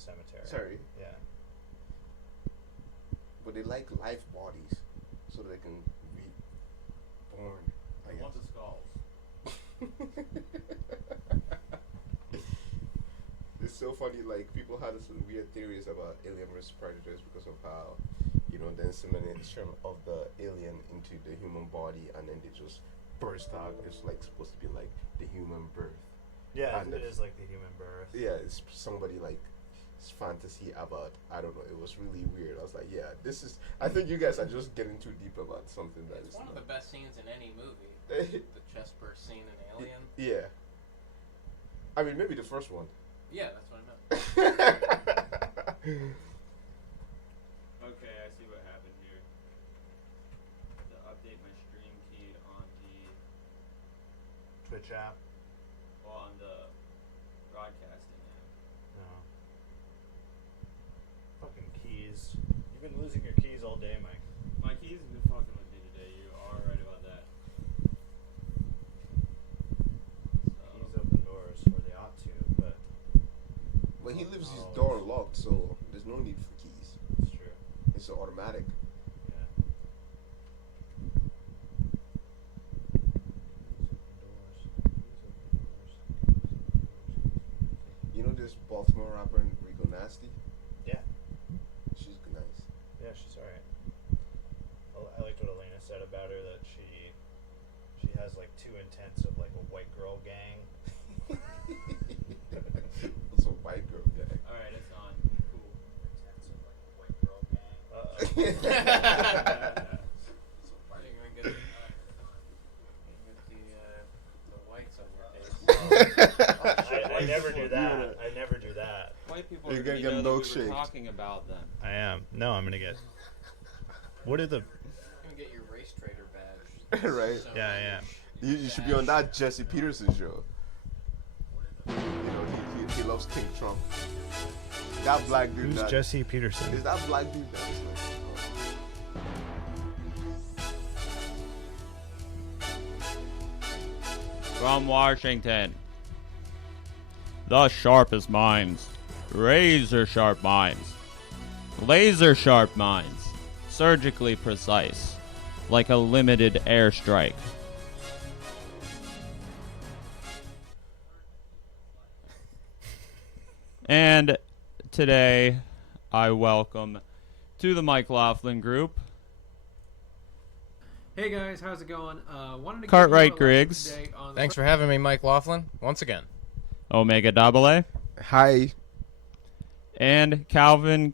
cemetery. Sorry. Yeah. But they like live bodies so they can be born. I want the skulls. It's so funny, like, people had some weird theories about alien versus predators because of how, the insemination of the alien into the human body and then they just burst out. It's like supposed to be like the human birth. Yeah, And it is like the human birth. Yeah, it's somebody like fantasy about, I don't know, it was really weird. I was like, yeah, I think you guys are just getting too deep about something that it's is one of the best scenes in any movie. The chest burst scene in Alien. Yeah. I mean, maybe the first one. Yeah, that's what I meant. Okay, I see what happened here. To update my stream key on the Twitch app. on the broadcasting app. No. Fucking keys. You've been losing your keys all day, Mike. My keys have been fucking with me today. You are right about that. Keys open doors, or they ought to, but But he leaves his door locked, so there's no need for keys. it's true. It's automatic. Yeah. You know this Baltimore rapper Rico Nasty? Yeah. She's nice. Yeah, she's alright. I liked what Elena said about her, that she has like two intents of like a white girl gang. It's a white girl guy. Alright, it's on. Cool. Intents of like a white girl gang. You're gonna get the whites on your face. I never do that. I never do that. White people You're are gonna gonna get know that we milkshaked. were talking about them. I am. No, I'm gonna get. What are the? You're gonna get your race trader badge. Right? So Yeah, I am. You should be on that Jesse Peterson show. He loves King Trump. That black dude. Who's Jesse Peterson? Is that black dude that's like, From Washington, the sharpest minds, razor sharp minds, laser sharp minds, surgically precise, like a limited airstrike. And today, I welcome to the MikeLaughlin Group, Hey guys, how's it going? Wanted to Cartwright give you a lesson Griggs. today on the Thanks for having me, Mike Laughlin, once again. Omega Double A, hi. and Calvinman.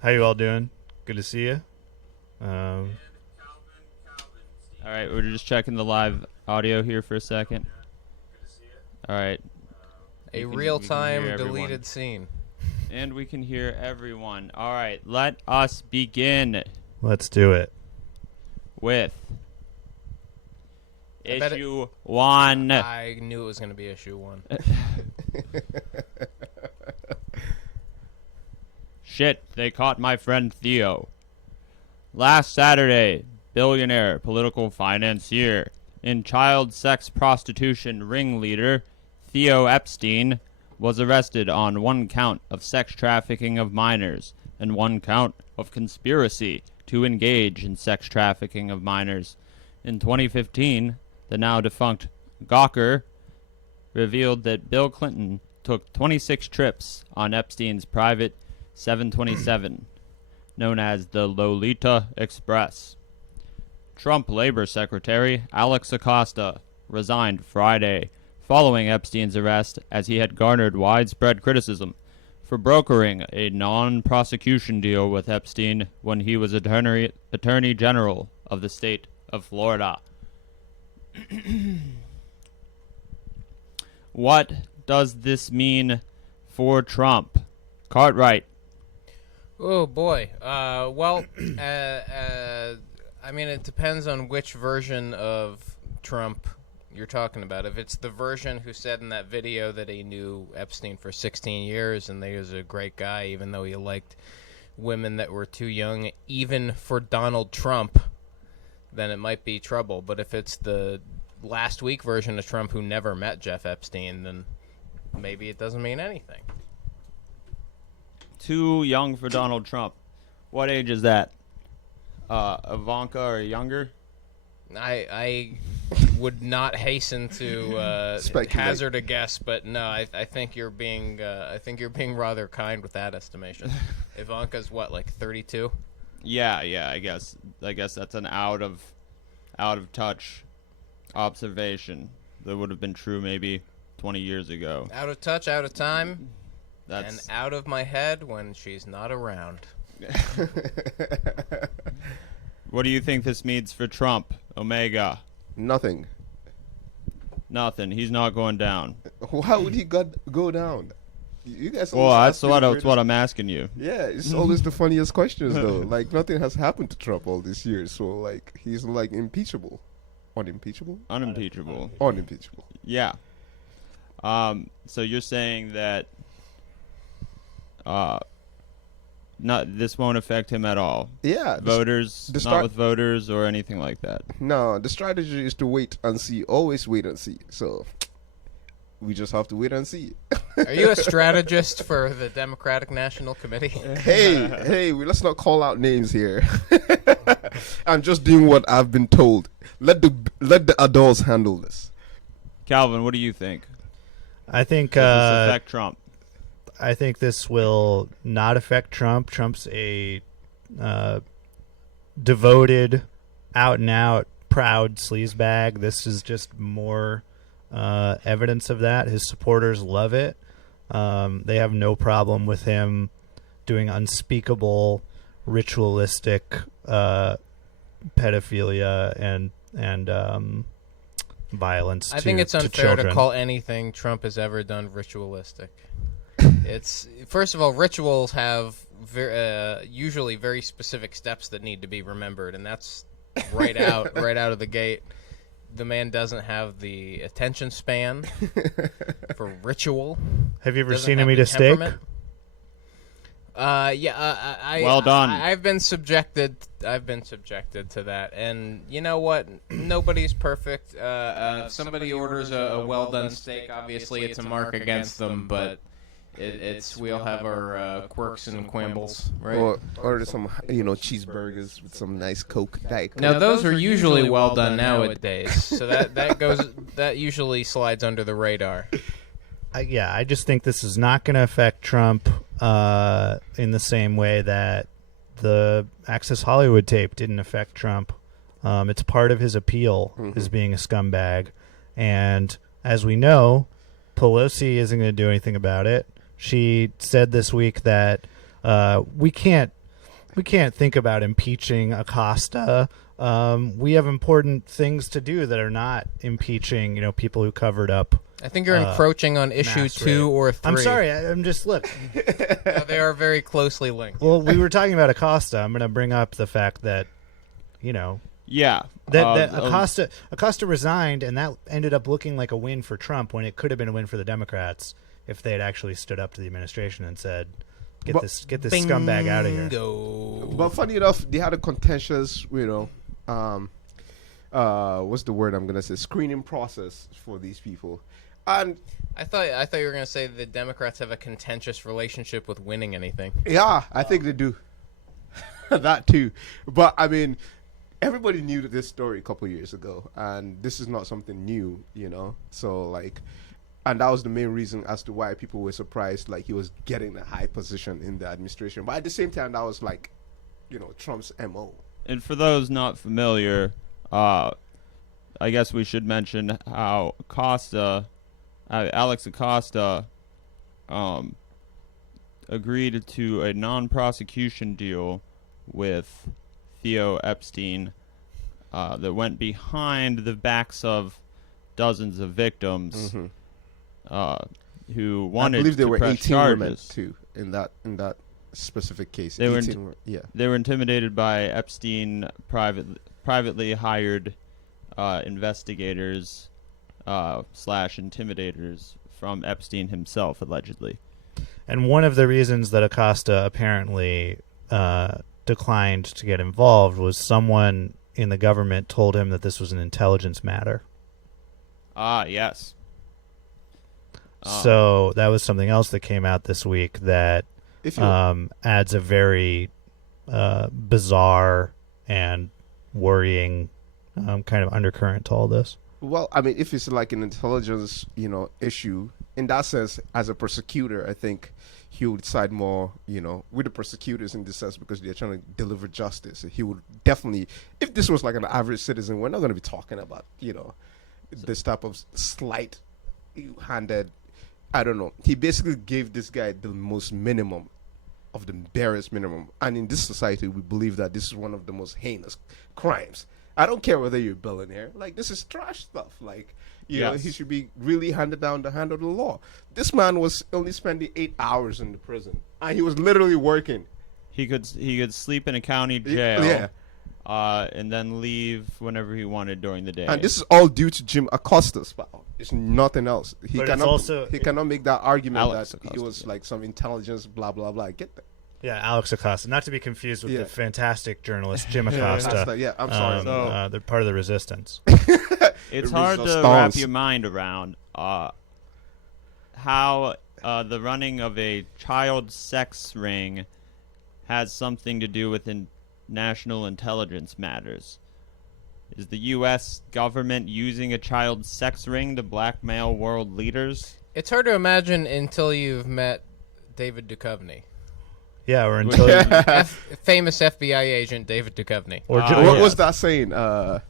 How you all doing? Good to see you. All right, we're just checking the live audio here for a second. All right. A We can real-time hear everyone. deleted scene. And we can hear everyone. All right, let us begin Let's do it. with I bet issue 1. I knew it was going to be issue 1. Shit, they caught my friend Theo. Last Saturday, billionaire political financier and child sex prostitution ringleader Theo Epstein was arrested on 1 count of sex trafficking of minors and 1 count of conspiracy to engage in sex trafficking of minors. In 2015, the now defunct Gawker revealed that Bill Clinton took 26 trips on Epstein's private 727, known as the Lolita Express. Trump Labor Secretary Alex Acosta resigned Friday following Epstein's arrest, as he had garnered widespread criticism for brokering a non-prosecution deal with Epstein when he was Attorney General of the state of Florida. What does this mean for Trump? Cartwright. Oh, boy. I mean, it depends on which version of Trump you're talking about. If it's the version who said in that video that he knew Epstein for 16 years and that he was a great guy, even though he liked women that were too young, even for Donald Trump, then it might be trouble. But if it's the last week version of Trump who never met Jeff Epstein, then maybe it doesn't mean anything. Too young for Donald Trump. What age is that? Ivanka or younger? I would not hasten to Speculate. hazard a guess, but no, I think you're being rather kind with that estimation. Ivanka's what, like 32? Yeah. I guess that's an out of touch observation that would have been true maybe 20 years ago. Out of touch, out of time, That's and out of my head when she's not around. What do you think this means for Trump? Omega. Nothing. Nothing. He's not going down. Why would he go down? You guys. Well, always that's ask me the what I'm asking you. Yeah, it's always the funniest questions though. Like nothing has happened to Trump all these years, so like he's like impeachable, unimpeachable, Unimpeachable. unimpeachable. Yeah. So you're saying that this won't affect him at all. Yeah, Voters, not with voters or anything like that. no. The strategy is to wait and see. Always wait and see. So we just have to wait and see. Are you a strategist for the Democratic National Committee? hey, let's not call out names here. I'm just doing what I've been told. Let the adults handle this. Calvin, what do you think? I think Does this affect Trump? I think this will not affect Trump. Trump's a devoted, out and out, proud sleazebag. This is just more evidence of that. His supporters love it. They have no problem with him doing unspeakable, ritualistic pedophilia and violence. I think it's to unfair to children. call anything Trump has ever done ritualistic. It's first of all, rituals have usually very specific steps that need to be remembered, and that's right out of the gate. The man doesn't have the attention span for ritual. Have you ever Doesn't seen have him eat the a steak? temperament. Well done. I've been subjected to that, and you know what? Nobody's perfect. If somebody orders a well done steak, obviously it's a mark against them, but we all have our quirks and quambles, right? Or order some, cheeseburgers with some nice Coke. Diet Coke. Now those are usually well done nowadays, so that usually slides under the radar. I just think this is not going to affect Trump in the same way that the Access Hollywood tape didn't affect Trump. It's part of his appeal as being a scumbag. And as we know, Pelosi isn't going to do anything about it. She said this week that we can't think about impeaching Acosta. We have important things to do that are not impeaching, people who covered up. I think you're encroaching on issue 2 or 3. I'm sorry. I'm just look. They are very closely linked. Well, we were talking about Acosta. I'm going to bring up the fact that, Yeah. that Acosta resigned, and that ended up looking like a win for Trump when it could have been a win for the Democrats if they had actually stood up to the administration and said, "Get this scumbag out of here." But funny enough, they had a contentious, what's the word I'm gonna say? Screening process for these people, and I thought you were going to say the Democrats have a contentious relationship with winning anything. yeah, I think they do that too. But I mean, everybody knew this story a couple years ago, and this is not something new, So and that was the main reason as to why people were surprised, he was getting a high position in the administration. But at the same time, that was Trump's MO. And for those not familiar, I guess we should mention how Alex Acosta, agreed to a non-prosecution deal with Theo Epstein that went behind the backs of dozens of victims who wanted I believe there to were press 18 charges. women too in that specific case. They were they were intimidated by Epstein privately hired investigators / intimidators from Epstein himself, allegedly. And one of the reasons that Acosta apparently declined to get involved was someone in the government told him that this was an intelligence matter. Yes. So that was something else that came out this week that If you adds a very bizarre and worrying kind of undercurrent to all this. Well, I mean, if it's like an intelligence, issue, in that sense, as a prosecutor, I think he would side more, with the prosecutors in this sense because they're trying to deliver justice. He would definitely, if this was like an average citizen, we're not going to be talking about, this type of slight-handed, I don't know. He basically gave this guy the most minimum of the barest minimum. And in this society, we believe that this is one of the most heinous crimes. I don't care whether you're a billionaire. Like, this is trash stuff. Like, he should be really handed down the hand of the law. This man was only spending 8 hours in the prison. And he was literally working. He could sleep in a county jail. Yeah. And then leave whenever he wanted during the day. And this is all due to Jim Acosta's power. It's nothing else. He But it's also- cannot make that argument Alex that he Acosta, was yeah. like some intelligence, blah, blah, blah. I get that. Yeah, Alex Acosta, not to be confused with Yeah. the fantastic journalist Jim Acosta. Yeah, I'm sorry. They're part of the resistance. It's hard to resistance. wrap your mind around how the running of a child sex ring has something to do with national intelligence matters. Is the U.S. government using a child sex ring to blackmail world leaders? It's hard to imagine until you've met David Duchovny. Yeah, or until Famous FBI agent David Duchovny. or What was that saying? the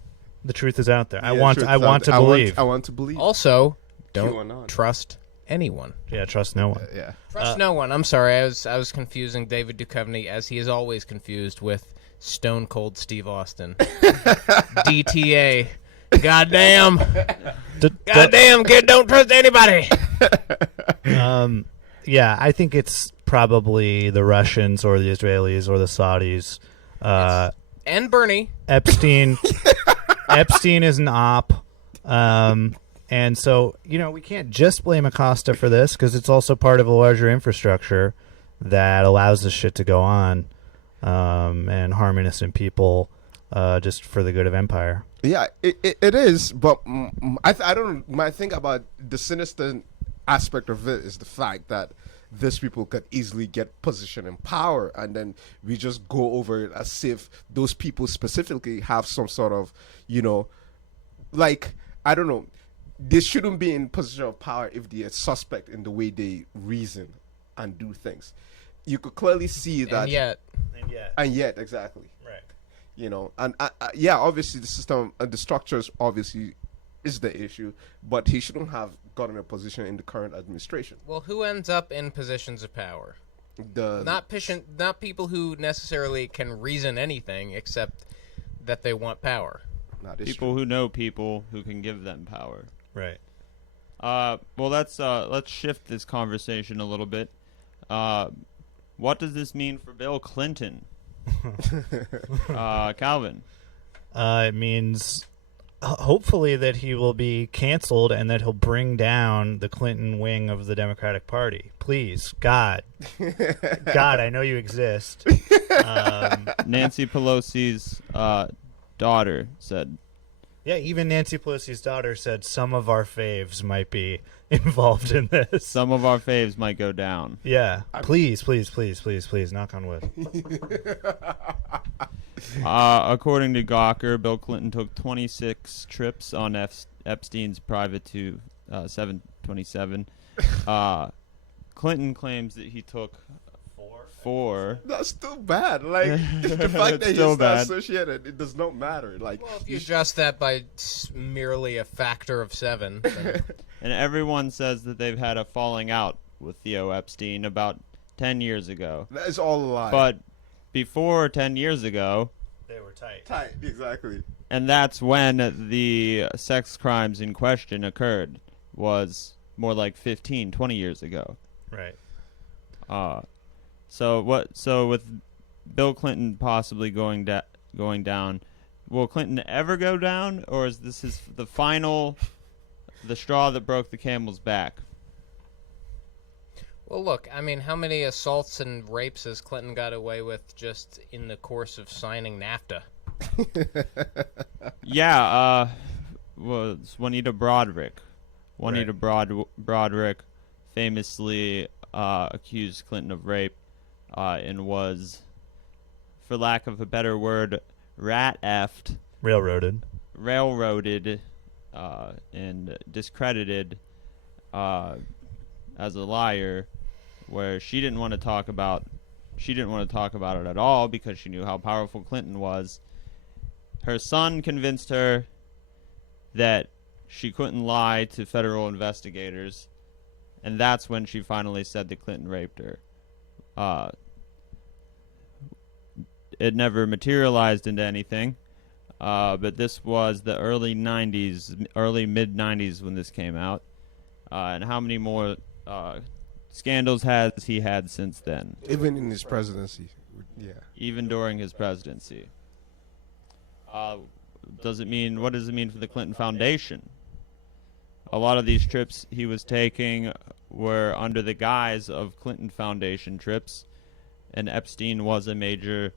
truth is out there. I Yeah, want truth to is out- believe. I want to believe. Also, don't QAnon. trust anyone. Yeah, trust no one. Yeah. Trust no one. I'm sorry. I was confusing David Duchovny, as he is always confused, with Stone Cold Steve Austin. DTA. Goddamn. Goddamn, kid, don't trust anybody. Yeah, I think it's probably the Russians or the Israelis or the Saudis. And Bernie. Epstein is an op. And so, we can't just blame Acosta for this because it's also part of a larger infrastructure that allows this shit to go on and harm innocent people just for the good of empire. Yeah, it is, but I don't. My thing about the sinister aspect of it is the fact that these people could easily get position and power, and then we just go over it as if those people specifically have some sort of, like, I don't know, they shouldn't be in position of power if they're suspect in the way they reason and do things. You could clearly see that, And yet, exactly. Right. And obviously the system and the structures obviously is the issue, but he shouldn't have gotten a position in the current administration. well, who ends up in positions of power? The Not people who necessarily can reason anything except that they want power. not this People who know people who can give them power. Right. Well, let's shift this conversation a little bit. What does this mean for Bill Clinton? Calvin. It means hopefully that he will be canceled and that he'll bring down the Clinton wing of the Democratic Party. Please, God, I know you exist. Nancy Pelosi's daughter said. Yeah, even Nancy Pelosi's daughter said some of our faves might be involved in this. Some of our faves might go down. Yeah, please, knock on wood. According to Gawker, Bill Clinton took 26 trips on Epstein's private 727. Clinton claims that he took four. That's still bad. Like the fact that he's still not bad. associated, it does not matter. Like Well, if you adjust that by merely a factor of 7, then And everyone says that they've had a falling out with Theo Epstein about 10 years ago. that is all a lie. But before 10 years ago, They were tight. tight, exactly. and that's when the sex crimes in question occurred, was more like 15, 20 years ago. Right. So with Bill Clinton possibly going down, will Clinton ever go down, or is this the straw that broke the camel's back? well, look, I mean, how many assaults and rapes has Clinton got away with just in the course of signing NAFTA? Yeah, was Juanita Broderick. Broderick famously accused Clinton of rape and was, for lack of a better word, rat-effed, Railroaded. and discredited as a liar, where she didn't want to talk about it at all because she knew how powerful Clinton was. Her son convinced her that she couldn't lie to federal investigators, and that's when she finally said that Clinton raped her. It never materialized into anything, but this was the early mid-90s when this came out. And how many more scandals has he had since then? Even in his presidency. Yeah. Even during his presidency. What does it mean for the Clinton Foundation? A lot of these trips he was taking were under the guise of Clinton Foundation trips, and Epstein was a major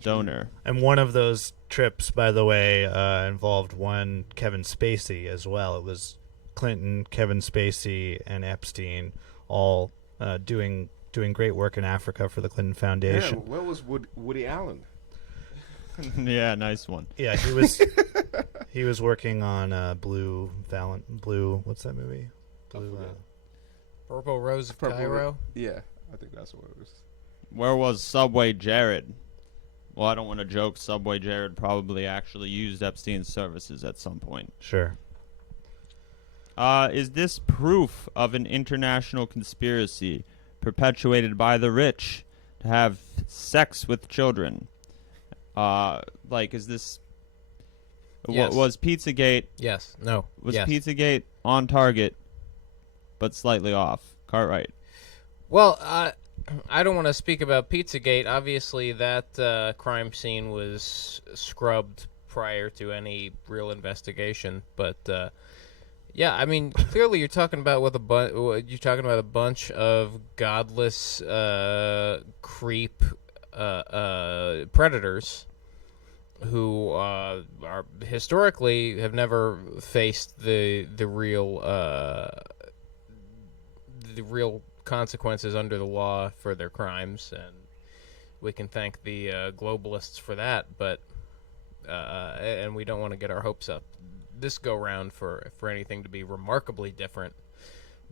donor. And one of those trips, by the way, involved one Kevin Spacey as well. It was Clinton, Kevin Spacey, and Epstein all doing great work in Africa for the Clinton Foundation. Yeah, where was Woody Allen? Yeah, nice one. Yeah, he was working on Blue. What's that movie? Blue. Purple Rose of Cairo. Yeah, I think that's what it was. Where was Subway Jared? Well, I don't want to joke. Subway Jared probably actually used Epstein's services at some point. Sure. Is this proof of an international conspiracy perpetuated by the rich to have sex with children? Is this... Yes. Was Pizzagate... Yes. No. Was yes. Pizzagate on target, but slightly off? Cartwright. Well, I don't want to speak about Pizzagate. Obviously, that crime scene was scrubbed prior to any real investigation. But yeah, I mean, clearly you're talking about a bunch of godless creep predators who are historically have never faced the real consequences under the law for their crimes, and we can thank the globalists for that. But and we don't want to get our hopes up this go round for anything to be remarkably different.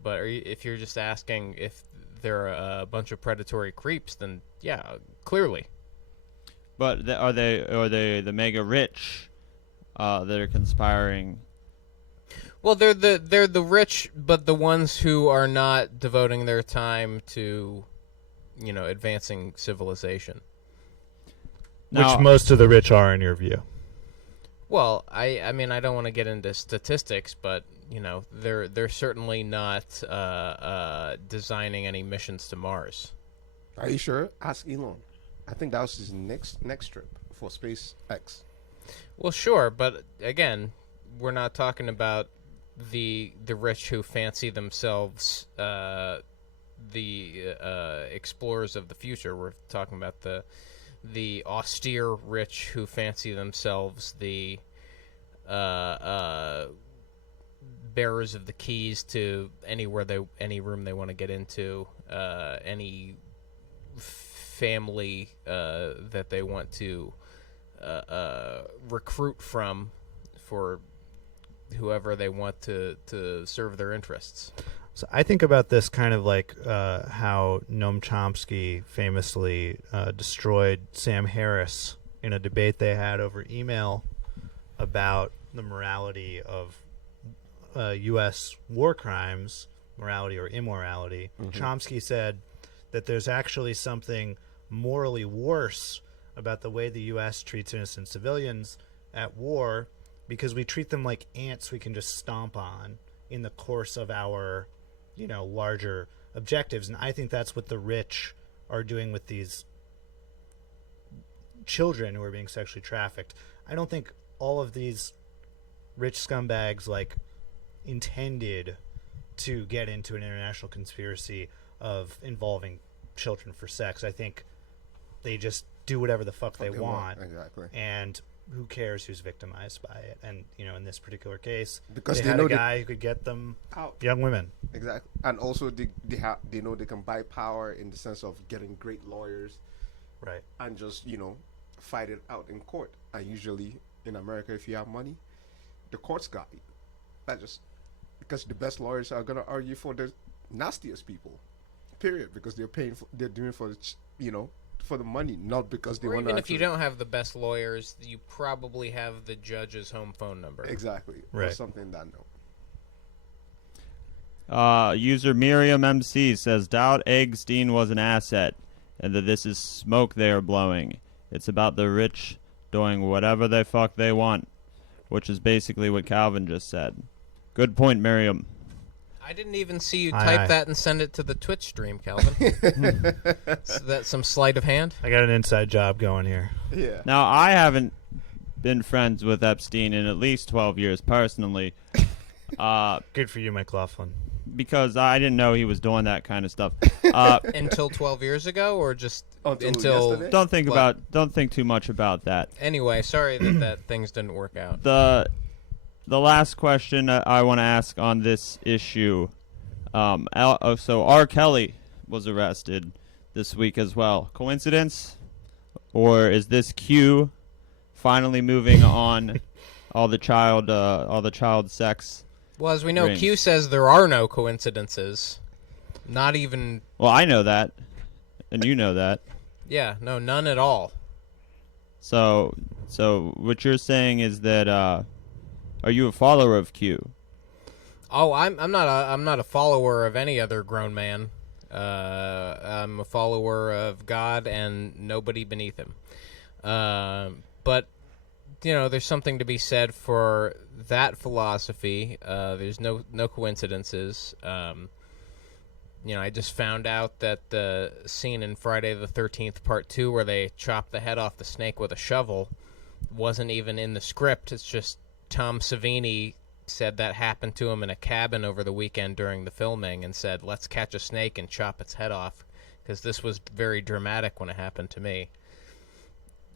But if you're just asking if they're a bunch of predatory creeps, then yeah, clearly. But are they the mega rich that are conspiring? Well, they're the rich, but the ones who are not devoting their time to, advancing civilization. Now, which most of the rich are, in your view. Well, I mean, I don't want to get into statistics, but they're certainly not designing any missions to Mars. Are you sure? Ask Elon. I think that was his next trip for SpaceX. Well, sure, but again, we're not talking about the rich who fancy themselves the explorers of the future. We're talking about the austere rich who fancy themselves the bearers of the keys to any room they want to get into, any family that they want to recruit from for whoever they want to serve their interests. So I think about this kind of like how Noam Chomsky famously destroyed Sam Harris in a debate they had over email about the morality of U.S. war crimes, morality or immorality. Mm-hmm. Chomsky said that there's actually something morally worse about the way the U.S. treats innocent civilians at war, because we treat them like ants we can just stomp on in the course of our, larger objectives. And I think that's what the rich are doing with these children who are being sexually trafficked. I don't think all of these rich scumbags intended to get into an international conspiracy of involving children for sex. I think they just do whatever the fuck they want. Exactly. And who cares who's victimized by it? And in this particular case, Because they they had know a guy who could get them out. young women. Exactly. And also they know they can buy power in the sense of getting great lawyers Right. and just, fight it out in court. And usually in America, if you have money, the courts got you. Because the best lawyers are gonna argue for the nastiest people. Period. Because they're doing for for the money, not because they Or want to. even if you don't have the best lawyers, you probably have the judge's home phone number. Exactly. Or Right. something that User Miriam MC says, doubt Epstein was an asset and that this is smoke they are blowing. It's about the rich doing whatever the fuck they want, which is basically what Calvin just said. Good point, Miriam. I didn't even see you Aye, type aye. that and send it to the Twitch stream, Calvin. Is that some sleight of hand? I got an inside job going here. Yeah. Now, I haven't been friends with Epstein in at least 12 years personally, Good for you, MikeLaughlin. because I didn't know he was doing that kind of stuff. Until 12 years ago, or just Until yesterday? Don't think too much about that. Anyway, sorry that things didn't work out. The last question I want to ask on this issue. So R. Kelly was arrested this week as well. Coincidence, or is this Q finally moving on all the child sex? Well, as we know, rings? Q says there are no coincidences. Not even, Well, I know that, and you know that. yeah, no, none at all. So what you're saying is that are you a follower of Q? Oh, I'm not a follower of any other grown man. I'm a follower of God and nobody beneath him. But there's something to be said for that philosophy. There's no coincidences. I just found out that the scene in Friday the 13th Part 2 where they chop the head off the snake with a shovel wasn't even in the script. It's just Tom Savini said that happened to him in a cabin over the weekend during the filming and said, let's catch a snake and chop its head off, because this was very dramatic when it happened to me.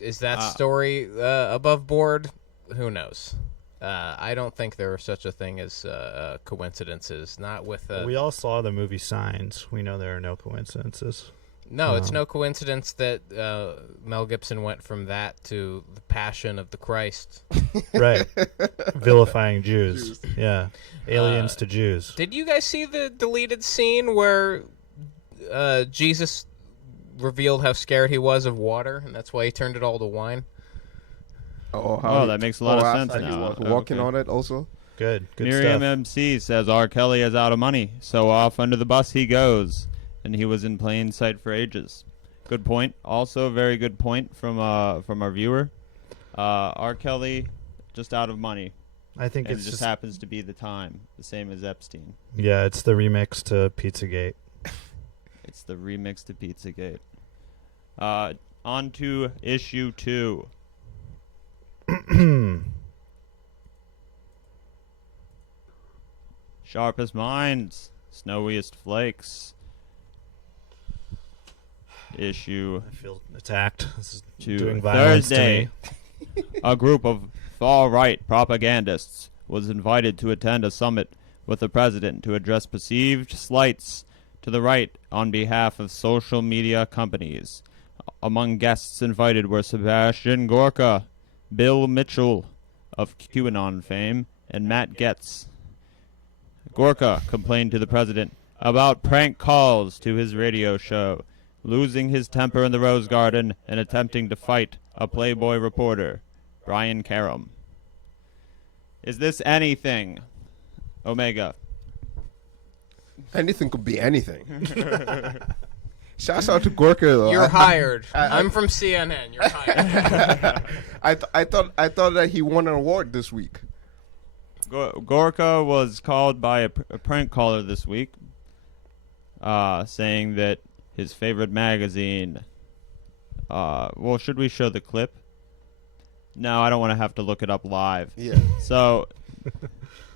Is that story above board? Who knows? I don't think there are such a thing as coincidences. Not with. We all saw the movie Signs. We know there are no coincidences. No, it's no coincidence that Mel Gibson went from that to the Passion of the Christ. Right. Vilifying Jews. Yeah. Aliens to Jews. Did you guys see the deleted scene where Jesus revealed how scared he was of water, and that's why he turned it all to wine? Oh, that makes a lot of sense I thought he now. was walking Okay. on it also. Good Miriam stuff. MC says R. Kelly is out of money, so off under the bus he goes, and he was in plain sight for ages. Good point. Also, a very good point from our viewer. R. Kelly just out of money, I think and it's it just happens to be the time, the same as Epstein. Yeah, it's the remix to Pizzagate. It's the remix to Pizzagate. On to issue 2. Sharpest minds, snowiest flakes. Issue I feel attacked. This is to doing violence Thursday. to me. A group of far-right propagandists was invited to attend a summit with the president to address perceived slights to the right on behalf of social media companies. Among guests invited were Sebastian Gorka, Bill Mitchell of QAnon fame, and Matt Getz. Gorka complained to the president about prank calls to his radio show, losing his temper in the Rose Garden, and attempting to fight a Playboy reporter, Brian Karam. Is this anything, Omega? Anything could be anything. Shouts out to Gorka though. You're hired. I'm from CNN. You're hired. I thought that he won an award this week. Gorka was called by a prank caller this week, saying that his favorite magazine. Well, should we show the clip? No, I don't want to have to look it up live. Yeah. So,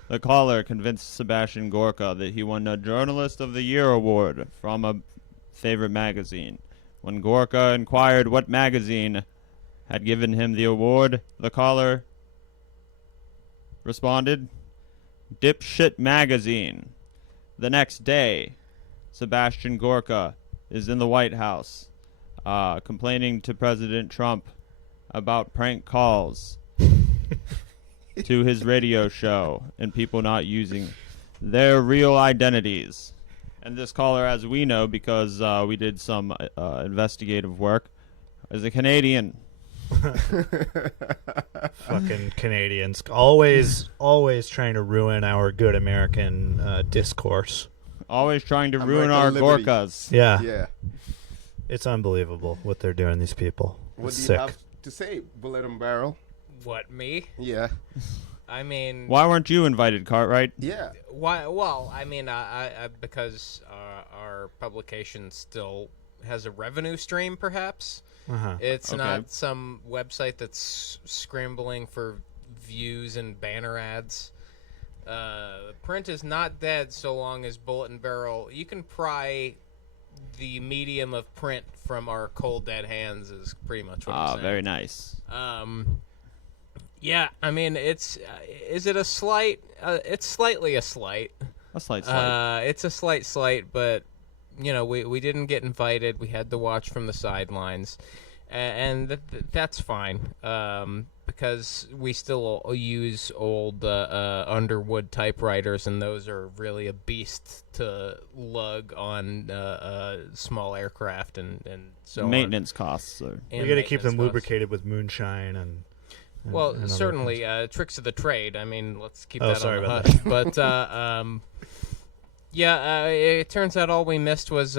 the caller convinced Sebastian Gorka that he won a Journalist of the Year award from a favorite magazine. When Gorka inquired what magazine had given him the award, the caller responded, "Dipshit magazine." The next day, Sebastian Gorka is in the White House complaining to President Trump about prank calls to his radio show and people not using their real identities. And this caller, as we know, because we did some investigative work, is a Canadian. Fucking Canadians. Always trying to ruin our good American discourse. Always trying to ruin American our liberty. Gorkas. Yeah. Yeah. It's unbelievable what they're doing, these people. What It's do you sick. have to say, Bullet and Barrel? What, me? Yeah. I mean, Why weren't you invited, Cartwright? Yeah. why? Well, I mean, I because our publication still has a revenue stream, perhaps. Uh-huh. It's Okay. not some website that's scrambling for views and banner ads. Print is not dead so long as Bullet and Barrel. You can pry the medium of print from our cold dead hands is pretty much what I'm saying. Very nice. Yeah, I mean, it's is it a slight? It's slightly a slight. A slight slight. It's a slight, but you know, we didn't get invited. We had to watch from the sidelines, and that's fine. Because we still use old Underwood typewriters, and those are really a beast to lug on small aircraft and so Maintenance costs. on. We And got to keep them maintenance costs. lubricated with moonshine and Well, other certainly, things. tricks of the trade. I mean, let's keep Oh, that sorry on the about hush. But yeah, it turns out all we missed was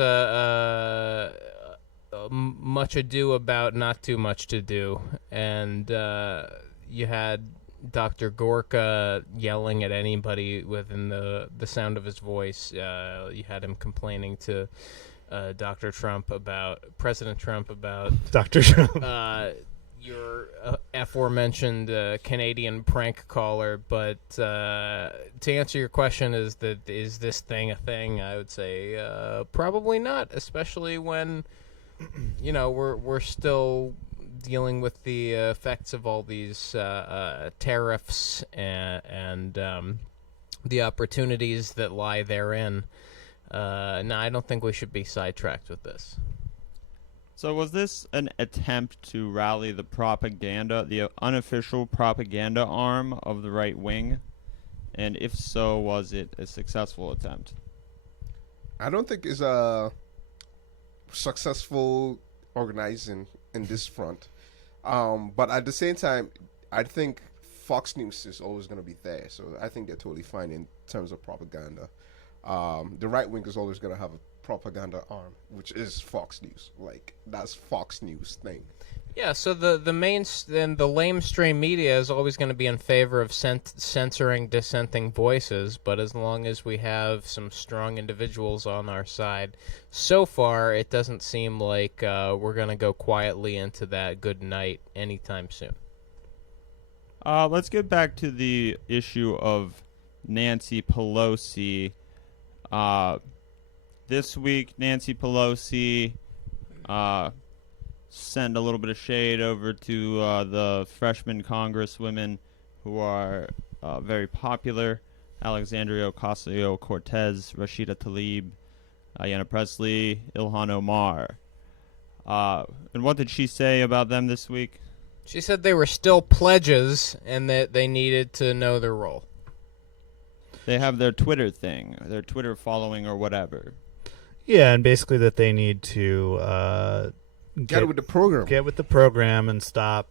much ado about not too much to do, and you had Dr. Gorka yelling at anybody within the sound of his voice. You had him complaining to President Trump about Dr. Trump. your aforementioned Canadian prank caller, but to answer your question, is this thing a thing? I would say probably not, especially when you know we're still dealing with the effects of all these tariffs and the opportunities that lie therein. No, I don't think we should be sidetracked with this. So was this an attempt to rally the propaganda, the unofficial propaganda arm of the right wing? And if so, was it a successful attempt? I don't think it's a successful organizing in this front. But at the same time, I think Fox News is always going to be there. So I think they're totally fine in terms of propaganda. The right wing is always going to have a propaganda arm, which is Fox News. Like, that's Fox News thing. Yeah, so the lamestream media is always going to be in favor of censoring dissenting voices, but as long as we have some strong individuals on our side, so far it doesn't seem like we're going to go quietly into that good night anytime soon. Let's get back to the issue of Nancy Pelosi. This week, Nancy Pelosi send a little bit of shade over to the freshman congresswomen who are very popular: Alexandria Ocasio-Cortez, Rashida Tlaib, Ayanna Pressley, Ilhan Omar. And what did she say about them this week? She said they were still pledges and that they needed to know their role. They have their Twitter thing, their Twitter following or whatever. Yeah, and basically that they need to Get with the program. Get with the program and stop,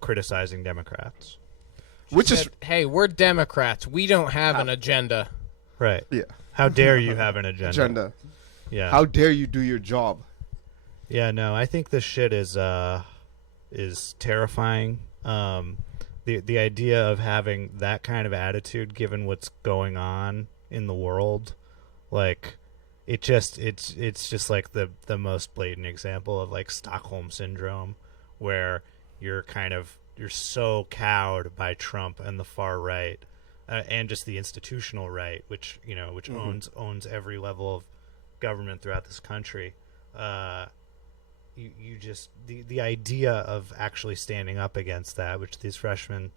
criticizing Democrats. Which She is said, hey, we're Democrats. We don't have an agenda. Right. yeah, How dare you have an agenda? agenda. Yeah. How dare you do your job? Yeah, no, I think this shit is terrifying. The idea of having that kind of attitude, given what's going on in the world, like it's just like the most blatant example of like Stockholm syndrome, where you're so cowed by Trump and the far right, and just the institutional right, which owns every level of government throughout this country. you just the idea of actually standing up against that, which these freshmen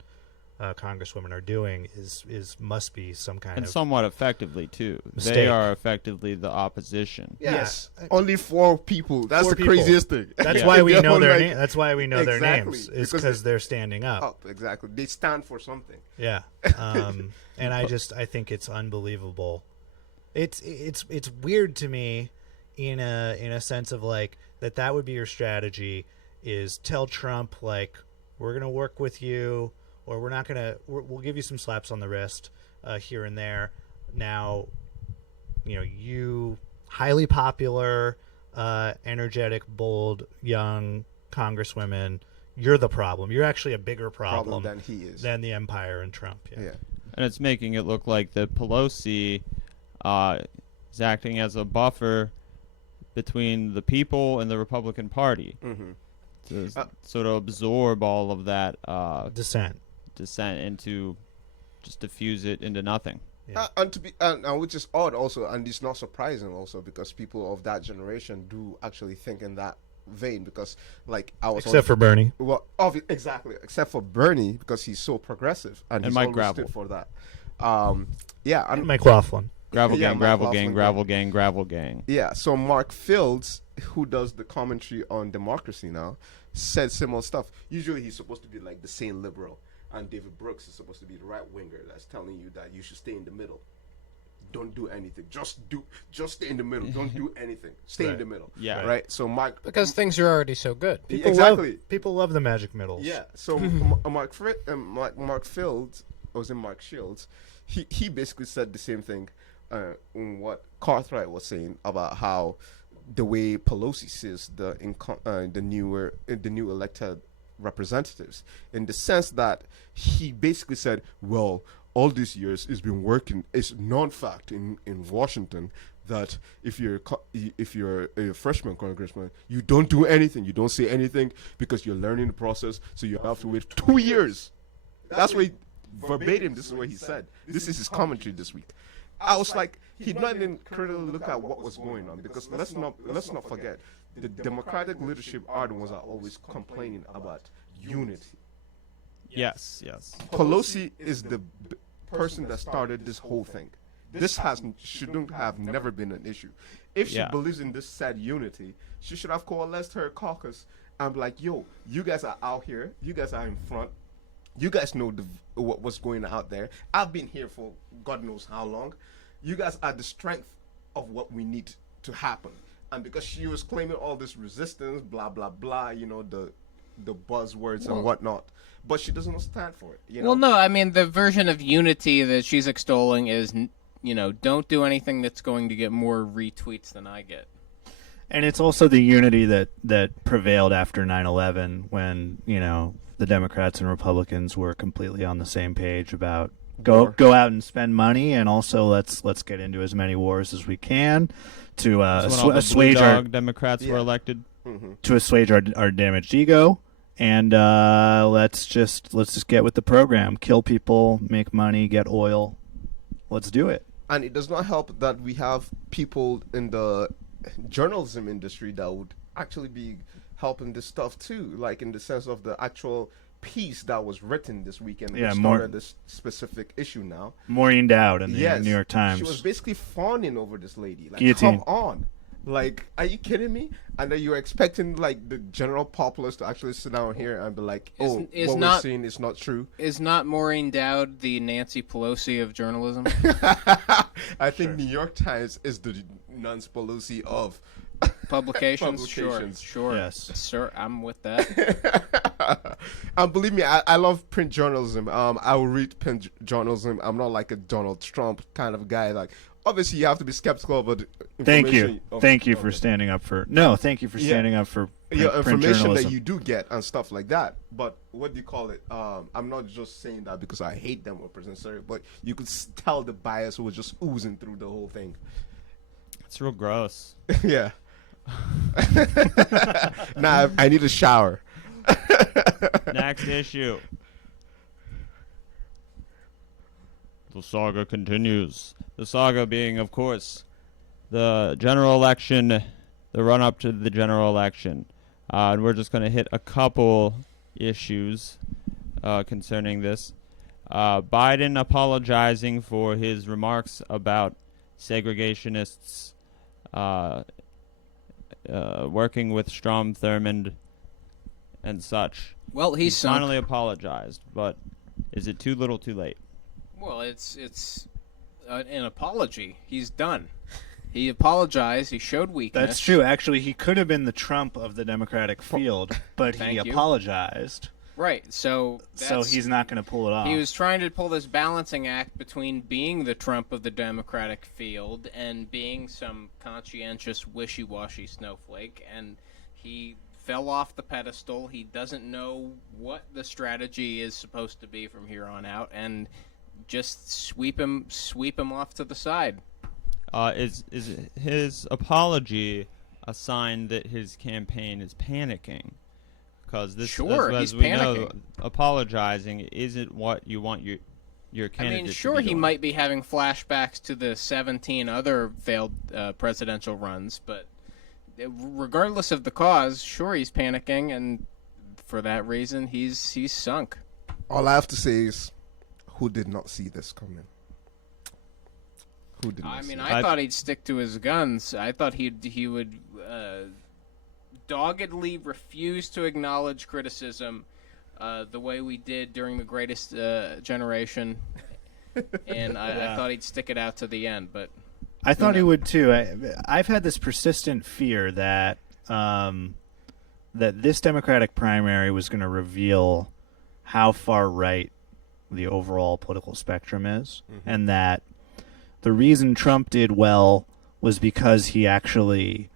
congresswomen are doing, is must be some kind And of somewhat effectively, too. mistake. They are effectively the opposition. Yeah. Yes, only 4 people. That's 4 the people. craziest thing. That's Yeah. why we They're know all their like- That's why we know their Exactly, names is because because they're standing up. Up, exactly. They stand for something. Yeah, and I think it's unbelievable. It's weird to me, in a sense of like that would be your strategy, is tell Trump like, we're gonna work with you, or we're not gonna. We'll give you some slaps on the wrist here and there. Now, you highly popular, energetic, bold, young congresswomen. You're the problem. You're actually a bigger problem Than he is. than the empire and Trump. Yeah. And it's making it look like that Pelosi is acting as a buffer between the people and the Republican Party Mm-hmm. to sort of absorb all of that Dissent. dissent into just diffuse it into nothing. Yeah. And which is odd also, and it's not surprising also, because people of that generation do actually think in that vein, because like I was Except for Bernie. exactly, except for Bernie, because he's so progressive and he's Mike always Gravel. stood for that. Yeah, And MikeLaughlin. Gravel Yeah, gang, Mike gravel Laughlin gang, Group. gravel gang, gravel gang. yeah. So Mark Fields, who does the commentary on democracy now, said similar stuff. Usually he's supposed to be like the sane liberal, and David Brooks is supposed to be the right winger that's telling you that you should stay in the middle. Don't do anything. Just stay in the middle. Don't do anything. Stay in Right. the middle. Yeah. Right. So Mark, Because things are already so good. exactly. People love the magic middles. Yeah. So Mark Fields, or was it Mark Shields? He basically said the same thing on what Cartwright was saying about how the way Pelosi sees the new elected representatives, in the sense that he basically said, well, all these years it's been working. It's non-fact in Washington that if you're a freshman congressman, you don't do anything, you don't say anything, because you're learning the process, so you have to wait 2 years. That's what verbatim. This is what he said. This is his commentary this week. I was like, he did not even critically look at what was going on, because let's not forget, the Democratic leadership are the ones that are always complaining about unity. Yes. Pelosi is the person that started this whole thing. This shouldn't have never been an issue. If she Yeah. believes in this said unity, she should have coalesced her caucus and be like, yo, you guys are out here, you guys are in front, you guys know what's going on out there. I've been here for God knows how long. You guys are the strength of what we need to happen. And because she was claiming all this resistance, blah blah blah, the buzzwords and whatnot, but she doesn't stand for it. Well, no, I mean, the version of unity that she's extolling is, don't do anything that's going to get more retweets than I get. And it's also the unity that prevailed after 9/11, when the Democrats and Republicans were completely on the same page about go out and spend money, and also let's get into as many wars as we can to That's when all the assuage Blue our Dog Democrats were elected. our damaged ego, and let's just get with the program, kill people, make money, get oil. Let's do it. And it does not help that we have people in the journalism industry that would actually be helping this stuff too, like in the sense of the actual piece that was written this weekend, Yeah, which more- started this specific issue now. Maureen Dowd in the Yes, New York Times. She was basically fawning over this lady. Like, Guillotine. come on. Like, are you kidding me? And then you're expecting like the general populace to actually sit down here and be like, "Oh, Is what not- we're seeing is not true." Is not Maureen Dowd the Nancy Pelosi of journalism? I think New York Times is the Nancy Pelosi of Publications? Publications. Sure. Yes. Sir, I'm with that. And believe me, I love print journalism. I will read print journalism. I'm not like a Donald Trump kind of guy. Like, obviously, you have to be skeptical about the Thank information you. of- Thank you of for it. standing up for standing up for print Information journalism. that you do get and stuff like that. But what do you call it? I'm not just saying that because I hate them or necessarily, but you could tell the bias was just oozing through the whole thing. It's real gross. Yeah. Nah, I need a shower. Next issue. The saga continues. The saga being, of course, the general election, the run-up to the general election, And we're just going to hit a couple issues concerning this. Biden apologizing for his remarks about segregationists working with Strom Thurmond and such. Well, he's sunk. finally apologized, but is it too little, too late? Well, it's an apology. He's done. He apologized. He showed weakness. That's true. Actually, he could have been the Trump of the Democratic field, but he Thank you. apologized. Right. So he's not going to pull it off. he was trying to pull this balancing act between being the Trump of the Democratic field and being some conscientious, wishy-washy snowflake, and he fell off the pedestal. He doesn't know what the strategy is supposed to be from here on out, and just sweep him off to the side. Is his apology a sign that his campaign is panicking? Because this, Sure, as he's we know, panicking. apologizing isn't what you want your I candidate mean, to sure, be he doing. might be having flashbacks to the 17 other failed presidential runs, but regardless of the cause, sure, he's panicking, and for that reason, he's sunk. All I have to say is, who did not see this coming? Who did not I see mean, it? I thought he'd stick to his guns. I thought he would doggedly refuse to acknowledge criticism the way we did during the Greatest Generation, and I thought he'd stick it out to the end, but I thought he would too. I've had this persistent fear that that this Democratic primary was going to reveal how far right the overall political spectrum is, and that the reason Trump did well was because he actually,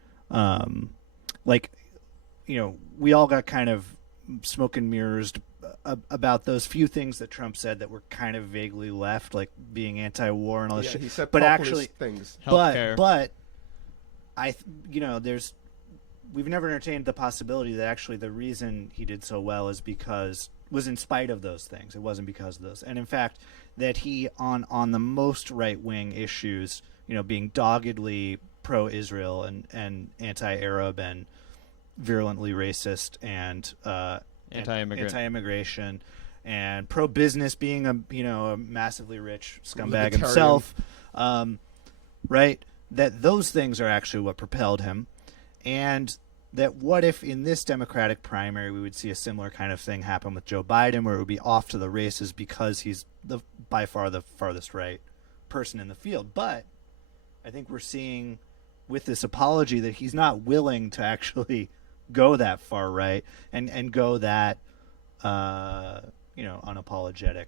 we all got kind of smoke and mirrors about those few things that Trump said that were kind of vaguely left, like being anti-war and all this shit. He said but populist actually, things. Healthcare. but we've never entertained the possibility that actually the reason he did so well is because was in spite of those things. It wasn't because of those. And in fact, that he on the most right-wing issues, being doggedly pro-Israel and anti-Arab and virulently racist and anti-immigration and pro-business, being a massively rich scumbag Libertarian. himself, right? That those things are actually what propelled him, and that what if in this Democratic primary we would see a similar kind of thing happen with Joe Biden, where it would be off to the races because he's by far the farthest right person in the field. But I think we're seeing with this apology that he's not willing to actually go that far right and go that unapologetic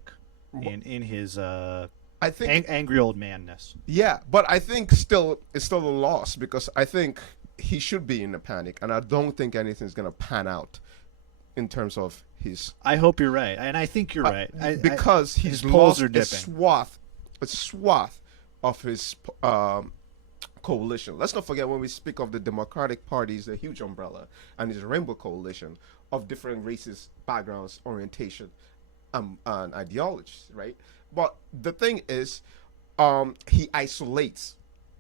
in his I think angry old manness. Yeah, but I think it's still a loss because I think he should be in a panic, and I don't think anything's gonna pan out in terms of his. I hope you're right, and I think you're right because his he's polls lost are a dipping. swath of his coalition. Let's not forget when we speak of the Democratic Party, is a huge umbrella, and it's a rainbow coalition of different races, backgrounds, orientation, and ideologies, right? But the thing is, he isolates,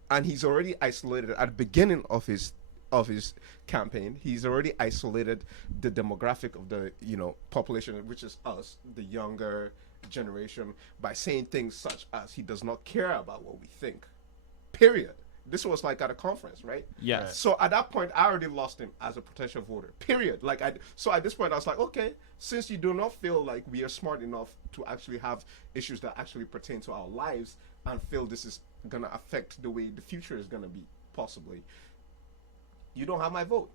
and he's already isolated at the beginning of his campaign. He's already isolated the demographic of the population, which is us, the younger generation, by saying things such as he does not care about what we think. Period. This was like at a conference, right? Yes. So at that point, I already lost him as a potential voter. Period. So at this point, I was like, okay, since you do not feel like we are smart enough to actually have issues that actually pertain to our lives, and feel this is gonna affect the way the future is gonna be, possibly, you don't have my vote.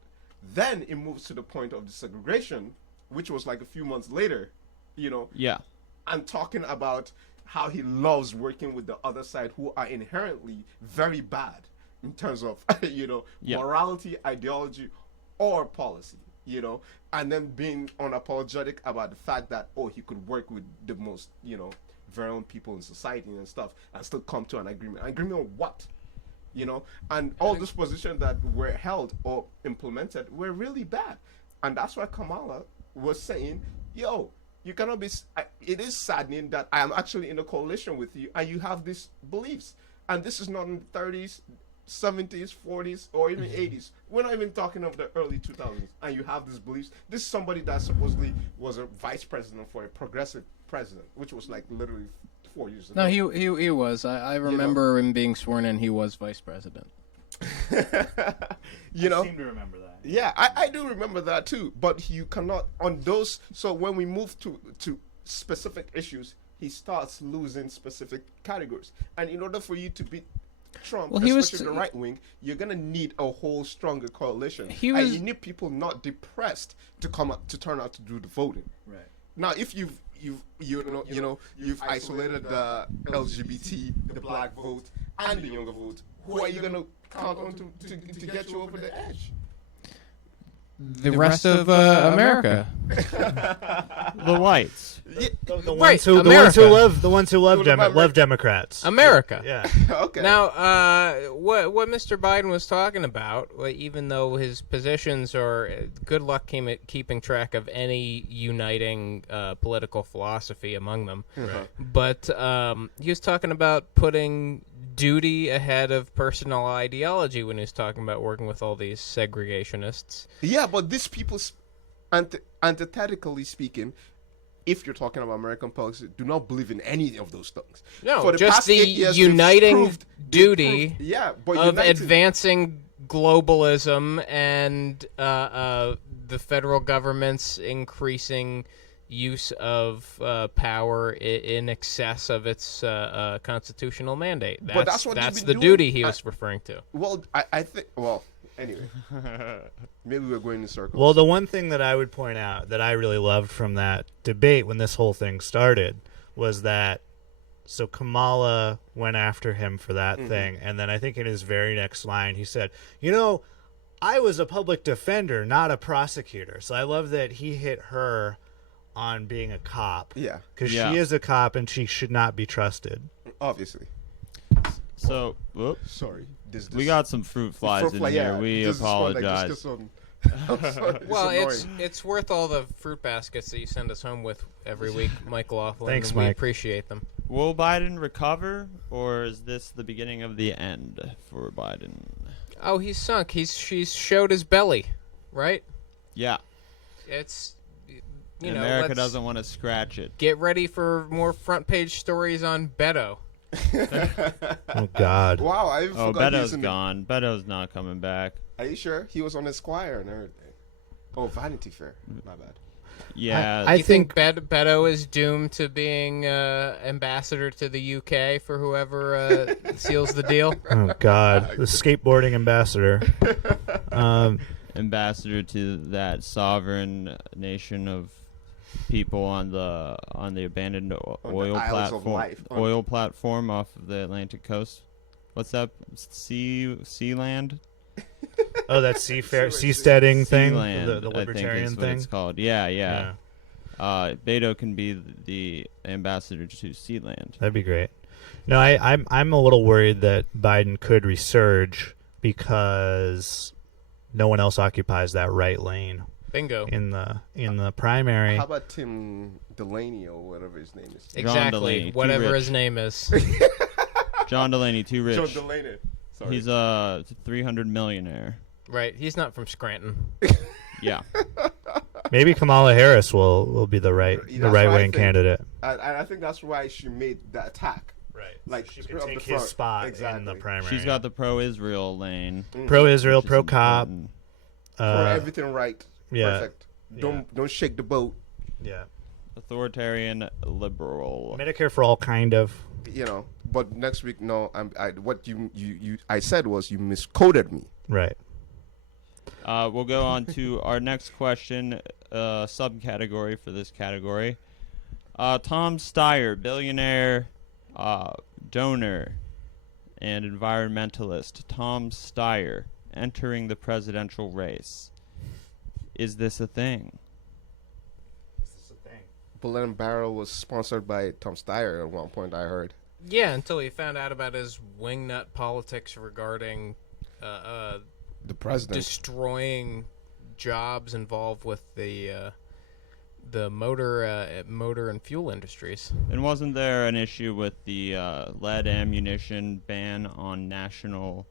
Then it moves to the point of the segregation, which was like a few months later, Yeah. and talking about how he loves working with the other side, who are inherently very bad in terms of Yeah. morality, ideology, or policy, and then being unapologetic about the fact that he could work with the most virulent people in society and stuff and still come to an agreement on what, and all those positions that were held or implemented were really bad. And that's why Kamala was saying, yo, you cannot be. It is saddening that I am actually in a coalition with you, and you have these beliefs. And this is not in the 30s. 70s, 40s, or even 80s. We're not even talking of the early 2000s. And you have these beliefs. This is somebody that supposedly was a vice president for a progressive president, which was like literally 4 years ago. No, he was. I remember him being sworn in. He was vice president. You know? I seem to remember that. Yeah, I do remember that too. But you cannot, on those, so when we move to specific issues, he starts losing specific categories. And in order for you to beat Trump, especially the right wing, you're gonna need a whole stronger coalition. And you need people not depressed to turn out to do the voting. Right. Now, if you've isolated the LGBT, the black vote, and the younger vote, who are you gonna count on to get you over the edge? The rest of America. The whites. The Right, ones who love Democrats. America. Yeah. Okay. Now, what Mr. Biden was talking about, even though his positions are good luck keeping track of any uniting political philosophy among them, Right. but he was talking about putting duty ahead of personal ideology when he was talking about working with all these segregationists. Yeah, but these people, antithetically speaking, if you're talking about American policy, do not believe in any of those things. No, For the just past the 8 years, uniting they've duty proved, yeah, but of united, advancing globalism and the federal government's increasing use of power in excess of its constitutional mandate. But that's what they've that's been the doing. duty he was referring to. Well, I think. Well, anyway, maybe we're going in circles. Well, the one thing that I would point out that I really loved from that debate when this whole thing started was that so Kamala went after him for that thing, and then I think in his very next line he said, I was a public defender, not a prosecutor. So I love that he hit her on being a cop. Yeah. Because she is a cop and she should not be trusted. Obviously. So, whoops. Sorry. We got some fruit flies in here. We apologize. I'm sorry. Well, it's worth all the fruit baskets that you send us home with every week, MikeLaughlin. Thanks, and we Mike. appreciate them. Will Biden recover, or is this the beginning of the end for Biden? Oh, he's sunk. She's showed his belly, right? Yeah. It's America let's doesn't want to scratch it. get ready for more front page stories on Beto. Oh, God. Wow, I Oh, forgot Beto's gone. Beto's not coming back. Are you sure? He was on Esquire and everything. Oh, Vanity Fair. My bad. Yeah. I You think think Beto is doomed to being ambassador to the UK for whoever seals the deal? Oh, God. The skateboarding ambassador. Ambassador to that sovereign nation of people on the abandoned oil Isles of platform Life. platform off of the Atlantic coast. What's that? Sealand? Oh, that seasteading thing? Sealand, The I think libertarian is what thing? it's called. Yeah. Beto can be the ambassador to Sealand. That'd be great. No, I'm a little worried that Biden could resurge because no one else occupies that right lane Bingo. in the primary. How about Tim Delaney or whatever his name is? Exactly. Delaney, too Whatever rich. his name is. John Delaney, too rich. John Delaney. Sorry. He's a 300 millionaire. Right. He's not from Scranton. Yeah. Maybe Kamala Harris will be the right That's what I wing think. candidate. And I think that's why she made the attack. Right. Like, she straight could up take the his front. spot in Exactly. the primary. She's got the pro-Israel lane. pro-Israel, which is pro-cop. important. For everything right. Yeah. Perfect. Don't shake the boat. Yeah. Authoritarian liberal. Medicare for all, kind of. But next week, no. What I said was you misquoted me. Right. We'll go on to our next question, subcategory for this category. Tom Steyer, billionaire, donor, and environmentalist. Tom Steyer entering the presidential race. Is this a thing? Bullet and Barrel was sponsored by Tom Steyer at one point, I heard. Yeah, until he found out about his wingnut politics regarding The president. destroying jobs involved with the motor and fuel industries. And wasn't there an issue with the lead ammunition ban on national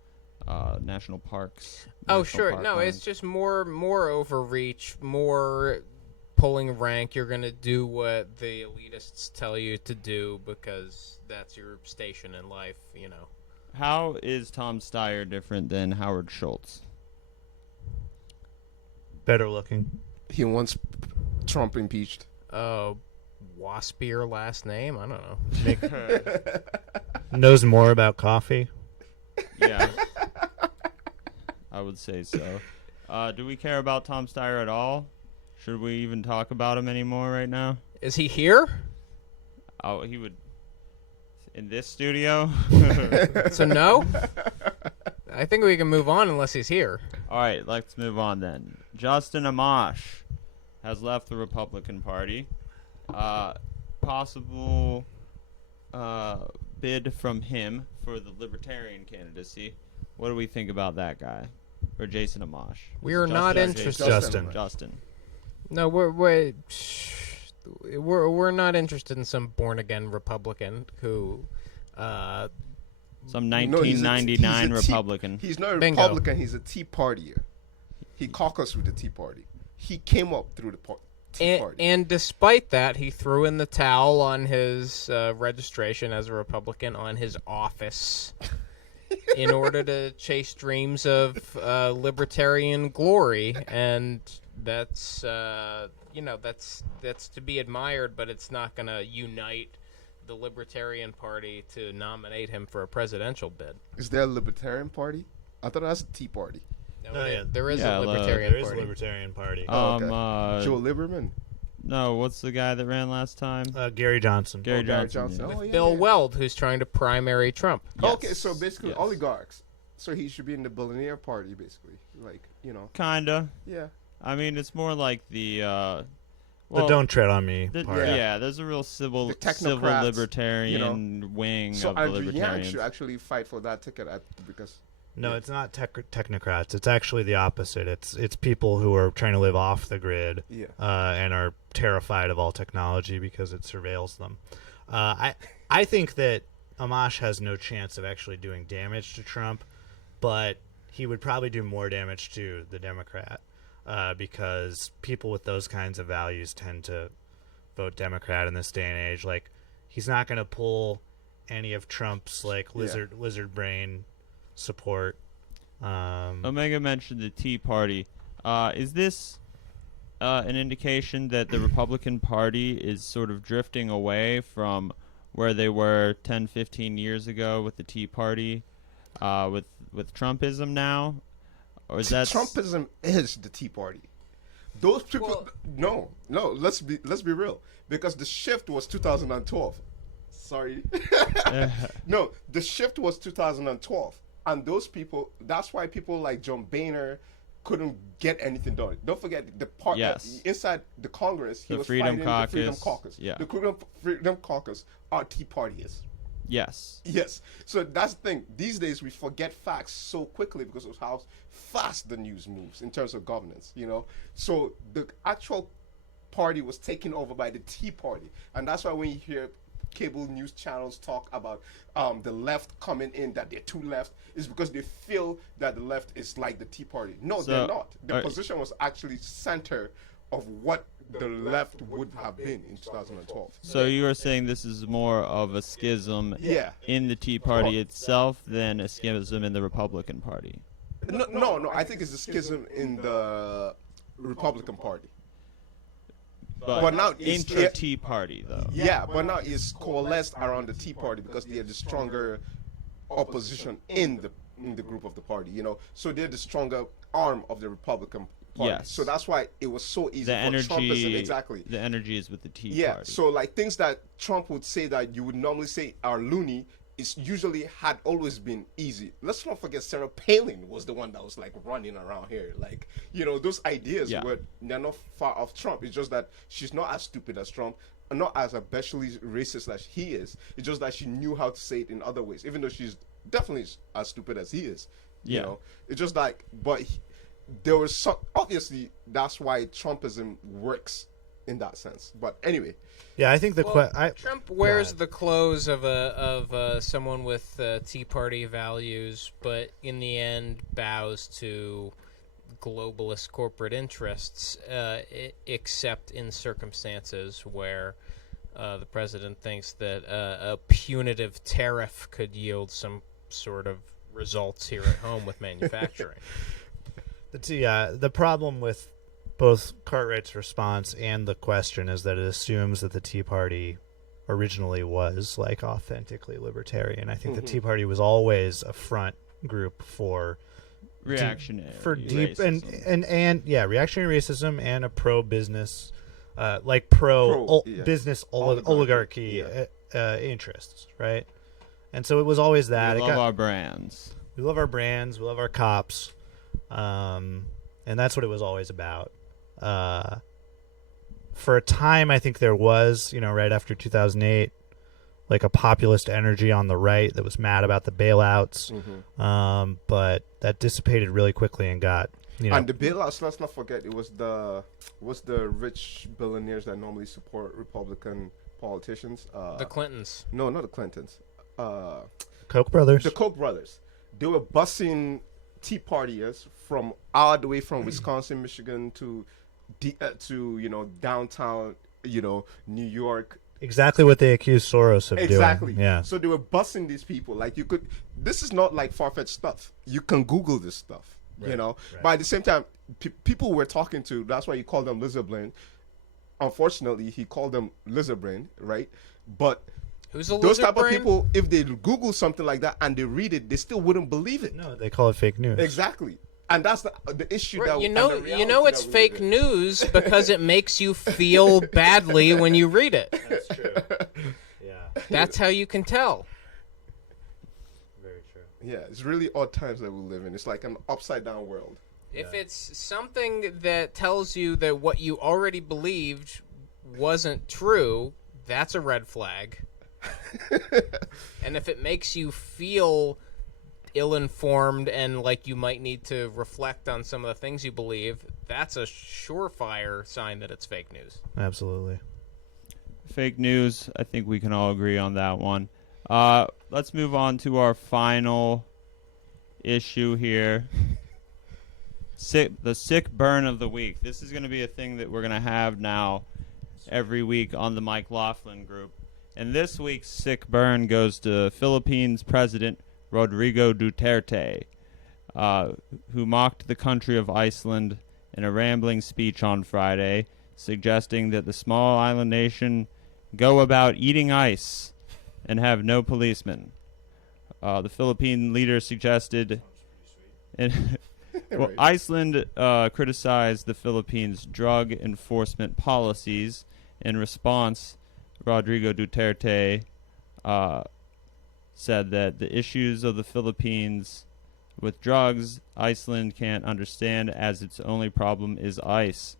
national parks. Oh, national sure. park No, land. it's just more overreach, more pulling rank. You're gonna do what the elitists tell you to do because that's your station in life. You know. How is Tom Steyer different than Howard Schultz? Better looking. He wants Trump impeached. Waspier last name? I don't know. Knows more about coffee. Yeah. I would say so. Do we care about Tom Steyer at all? Should we even talk about him anymore right now? Is he here? Oh, he would. In this studio? So no? I think we can move on unless he's here. All right, let's move on then. Justin Amash has left the Republican Party. Possible bid from him for the Libertarian candidacy. What do we think about that guy? Or Jason Amash? We are not Justin. interested. Justin. No, we're not interested in some born again Republican who Some No, 1999 he's a Republican. He's not a Bingo. Republican. He's a Tea Partier. He caucused with the Tea Party. He came up through the Tea Party. And despite that, he threw in the towel on his registration as a Republican on his office in order to chase dreams of libertarian glory, and that's that's to be admired, but it's not going to unite the Libertarian Party to nominate him for a presidential bid. Is there a Libertarian Party? I thought that's a Tea Party. There is Yeah, a Libertarian There is a Party. Libertarian Party. Joe Lieberman. No, what's the guy that ran last time? Gary Johnson. Gary Gary Johnson. Johnson. yeah. Oh, yeah, Bill yeah. Weld, who's trying to primary Trump. Yes. Okay, so basically Yes. oligarchs. So he should be in the billionaire party, basically. Like, Kinda. yeah. I mean, it's more like the. The Well, Don't Tread on Me the- part. yeah, there's a real civil The civil technocrats, libertarian wing So of the Andrew Yang libertarians. should actually fight for that ticket because No, it's not technocrats. It's actually the opposite. It's people who are trying to live off the grid and are terrified of all technology because it surveils them. I think that Amash has no chance of actually doing damage to Trump, but he would probably do more damage to the Democrat because people with those kinds of values tend to vote Democrat in this day and age. Like, he's not going to pull any of Trump's lizard brain support. Omega mentioned the Tea Party. Is this an indication that the Republican Party is sort of drifting away from where they were 10, 15 years ago with the Tea Party, with Trumpism now? Or is that Trumpism is the Tea Party. Those people, no. Let's be real, because the shift was 2012. Sorry, no, the shift was 2012, and those people. That's why people like John Boehner couldn't get anything done. Don't forget the part inside the Congress. He The was Freedom fighting Caucus. the Freedom Caucus. Yeah. The Freedom Caucus are Tea Partyers. Yes. Yes. So that's the thing. These days we forget facts so quickly because of how fast the news moves in terms of governance, So the actual party was taken over by the Tea Party. And that's why when you hear cable news channels talk about the left coming in, that they're too left, is because they feel that the left is like the Tea Party. No, they're not. The position was actually center of what the left would have been in 2012. So you are saying this is more of a schism in the Tea Party itself than a schism in the Republican Party? No. I think it's a schism in the Republican Party. But now it's intra-Tea Party, though. Yeah, but now it's coalesced around the Tea Party because they're the stronger opposition in the group of the party. So they're the stronger arm of the Republican Party. Yes. So that's why it was so easy for Trumpism. Exactly. The energy is with the Tea Yeah. Party. So like things that Trump would say that you would normally say are loony, it's usually had always been easy. Let's not forget Sarah Palin was the one that was like running around here. Like, those ideas they're not far off Trump. It's just that she's not as stupid as Trump, not as especially racist as he is. It's just that she knew how to say it in other ways, even though she's definitely as stupid as he is. It's just like, but there was some, obviously that's why Trumpism works in that sense. But anyway, Yeah, I think Trump wears ahead. the clothes of someone with Tea Party values, but in the end bows to globalist corporate interests, except in circumstances where the president thinks that a punitive tariff could yield some sort of results here at home with manufacturing. The problem with both Cartwright's response and the question is that it assumes that the Tea Party originally was like authentically libertarian. I think the Tea Party was always a front group for Reactionary. reactionary racism and a pro business, business oligarchy interests, right? And so it was always that. We love our brands. We love our brands. We love our cops. And that's what it was always about. For a time, I think there was, right after 2008, like a populist energy on the right that was mad about the bailouts. But that dissipated really quickly and got, And the bailouts, let's not forget, it was the rich billionaires that normally support Republican politicians. The Clintons. No, not the Clintons. Koch brothers. The Koch brothers. They were busing Tea Partiers from all the way from Wisconsin, Michigan to downtown, New York. Exactly what they accused Soros of doing. Exactly. Yeah. So they were busing these people. Like this is not like far-fetched stuff. You can Google this stuff, Right. But at the same time, people we're talking to, that's why you call them lizard brain. Unfortunately, he called them lizard brain, right? But Who's a those lizard type brain? of people, if they Google something like that and they read it, they still wouldn't believe it. No, they call it fake news. Exactly. And that's the issue Right, that you and know the reality it's that we fake live in. news because it makes you feel badly when you read it. That's true. Yeah. That's how you can tell. Very true. Yeah, it's really odd times that we live in. It's like an upside down world. If it's something that tells you that what you already believed wasn't true, that's a red flag. And if it makes you feel ill-informed and like you might need to reflect on some of the things you believe, that's a surefire sign that it's fake news. Absolutely. Fake news. I think we can all agree on that one. Let's move on to our final issue here. The sick burn of the week. This is going to be a thing that we're going to have now every week on the MikeLaughlin Group. And this week's sick burn goes to Philippines President Rodrigo Duterte, who mocked the country of Iceland in a rambling speech on Friday, suggesting that the small island nation go about eating ice and have no policemen. The Philippine leader suggested... Right. Iceland criticized the Philippines' drug enforcement policies. In response, Rodrigo Duterte said that the issues of the Philippines with drugs, Iceland can't understand, as its only problem is ice.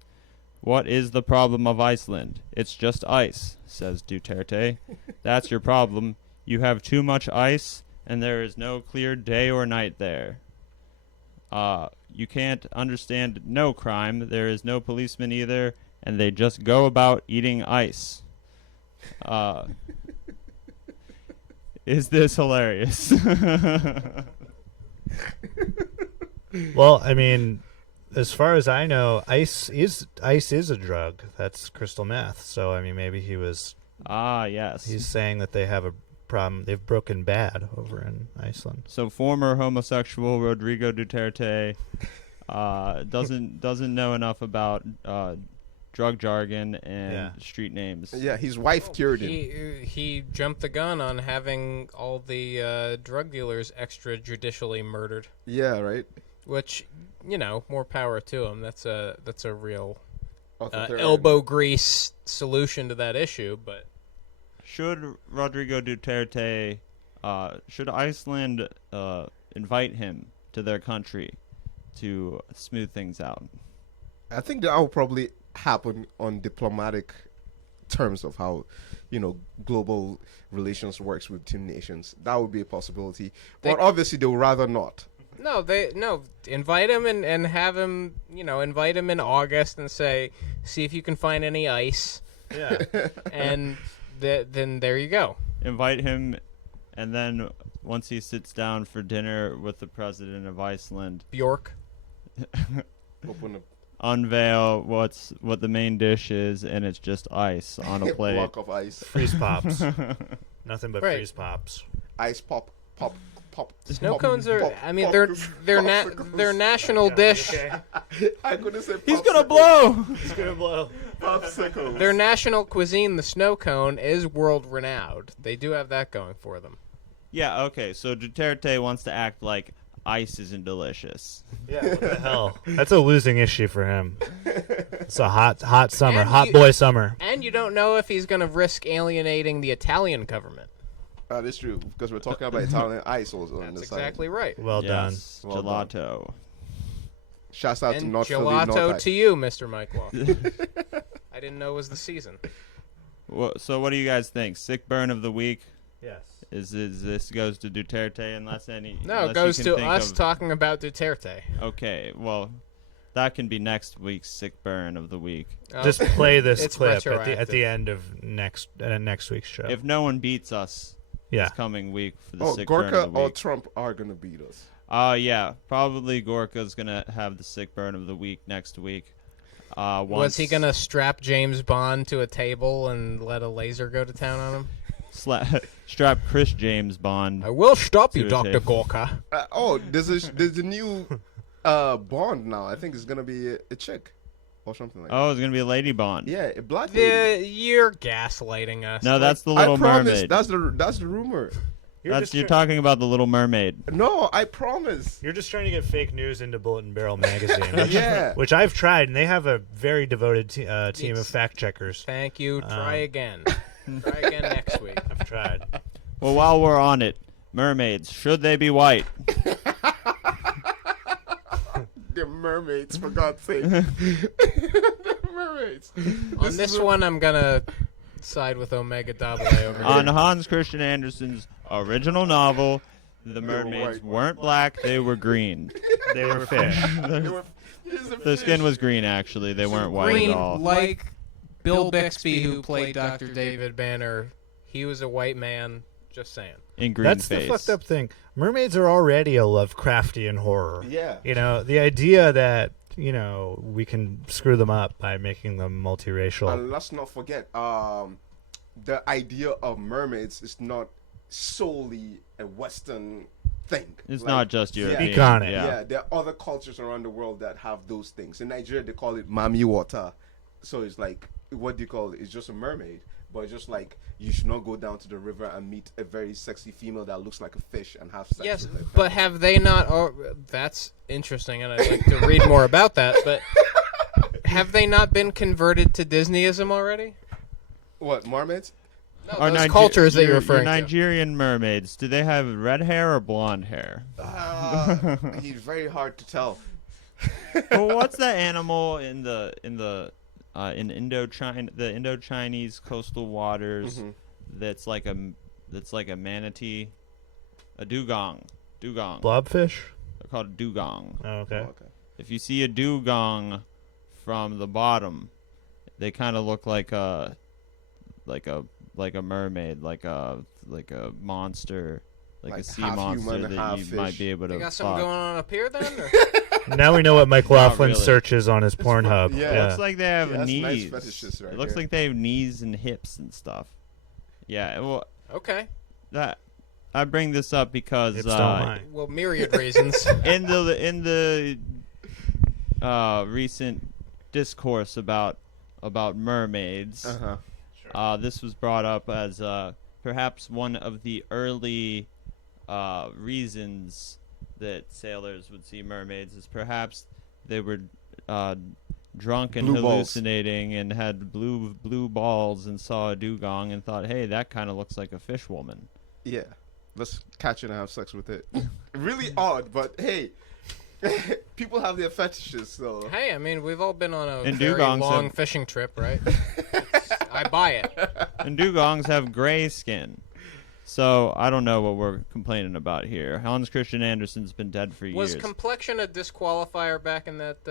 What is the problem of Iceland? It's just ice, says Duterte. That's your problem. You have too much ice, and there is no clear day or night there. You can't understand no crime. There is no policeman either, and they just go about eating ice. Is this hilarious? Well, I mean, as far as I know, ice is a drug. That's crystal meth. So I mean, maybe Yes. he's saying that they have a problem. They've broken bad over in Iceland. So former homosexual Rodrigo Duterte doesn't know enough about drug jargon and street names. Yeah, his wife cured him. He jumped the gun on having all the drug dealers extrajudicially murdered. Yeah, right. Which, more power to him. That's a real Authoritarian. elbow grease solution to that issue. But Should Rodrigo Duterte, should Iceland invite him to their country to smooth things out? I think that will probably happen on diplomatic terms of how, global relations works with two nations. That would be a possibility. But obviously, they would rather not. No, invite him and have him, invite him in August and say, see if you can find any ice. Yeah. And then there you go. Invite him, and then once he sits down for dinner with the president of Iceland, Bjork. Open unveil what the main dish is, and it's just ice on a a plate. block of ice. Freeze pops. Nothing but Right. freeze pops. Ice pop. Snow pop, cones are. pop, I mean, pop, they're popsicles. their national dish. I couldn't say He's gonna popsicle. blow. He's gonna blow. Popsicles. Their national cuisine, the snow cone, is world renowned. They do have that going for them. Yeah, okay, so Duterte wants to act like ice isn't delicious. Yeah, what the hell? That's a losing issue for him. It's a hot summer, And hot you- boy summer. And you don't know if he's going to risk alienating the Italian government. That's true, because we're talking about Italian ice also on That's the side. exactly right. Well Yes, Well done. gelato. Shouts out to And North Philly, North gelato Ice. to you, Mr. MikeLaughlin. I didn't know it was the season. So what do you guys think? Sick burn of the week? Yes. Is this goes to Duterte unless any? No, unless it goes you can to think us of- talking about Duterte. Okay, well, that can be next week's sick burn of the week. Just play this It's clip at retroactive. the end of next week's show. If no one beats us yeah. this coming week for the Oh, sick burn Gorka of the or week. Trump are going to beat us. Yeah, probably Gorka's gonna have the sick burn of the week next week. Was he going to strap James Bond to a table and let a laser go to town on him? strap Chris James Bond? I will stop To you, a Dr. table. Gorka. There's a new Bond now. I think it's going to be a chick or something like that. Oh, it's gonna be a lady Bond. Yeah, a black lady. You're gaslighting us. No, that's the I Little promise. Mermaid. That's the rumor. You're talking about the Little Mermaid. No, I promise. You're just trying to get fake news into Bulletin Barrel magazine, which, Yeah. which I've tried, and they have a very devoted team of It's- fact checkers. Thank you. Try again. Try again next week. I've tried. Well, while we're on it, mermaids, should they be white? They're mermaids, for God's sake. They're mermaids. On this one, I'm going to side with Omega Double A over On here. Hans Christian Andersen's original novel, the were mermaids white. weren't black, they were green. They were fish. Their skin was green, actually. They weren't white Green, at all. like Bill Bixby, who played Dr. David Banner. He was a white man. Just saying. In green That's face. the fucked up thing. Mermaids are already a Lovecraftian horror. Yeah. You know, the idea that, we can screw them up by making them multiracial. And let's not forget, the idea of mermaids is not solely a Western thing. It's Like, not just European. Speak on it. Yeah. There are other cultures around the world that have those things. In Nigeria, they call it mami water. So it's like, what do you call it? It's just a mermaid. But it's just like, you should not go down to the river and meet a very sexy female that looks like a fish and have sex Yes, with her. but have they not? That's interesting, and I'd like to read more about that. But have they not been converted to Disneyism already? What, mermaids? No, Are those cultures that you're your referring to. Nigerian mermaids, do they have red hair or blonde hair? He's very hard to tell. Well, what's that animal in Indochina, the Indo-Chinese coastal waters Mhm. that's like a manatee, a dugong. Blobfish? They're called a dugong. Oh, okay. Oh, okay. If you see a dugong from the bottom, they kind of look like a mermaid, like a monster, like a Like sea half monster human, that half you might fish. be able to They got something fuck. going on up here then? Or? Now we know what Mike Laughlin really. searches on his Pornhub. yeah. It looks like they have Yeah, that's knees. nice fetishes right it looks here. like they have knees and hips and stuff. Yeah, well, Okay. that I bring this up because Hips don't lie. Well, myriad reasons. in the recent discourse about mermaids, Uh-huh. this was brought up as perhaps one of the early reasons that sailors would see mermaids is perhaps they were drunk and Blue balls. hallucinating and had blue balls and saw a dugong and thought, hey, that kind of looks like a fish woman. Yeah. Let's catch it and have sex with it. Really odd, but hey, people have their fetishes, so. Hey, I mean, we've all been on a And very dugongs long have- fishing trip, right? I buy it. And dugongs have gray skin. So I don't know what we're complaining about here. Hans Christian Andersen's been dead for years. Was complexion a disqualifier back in that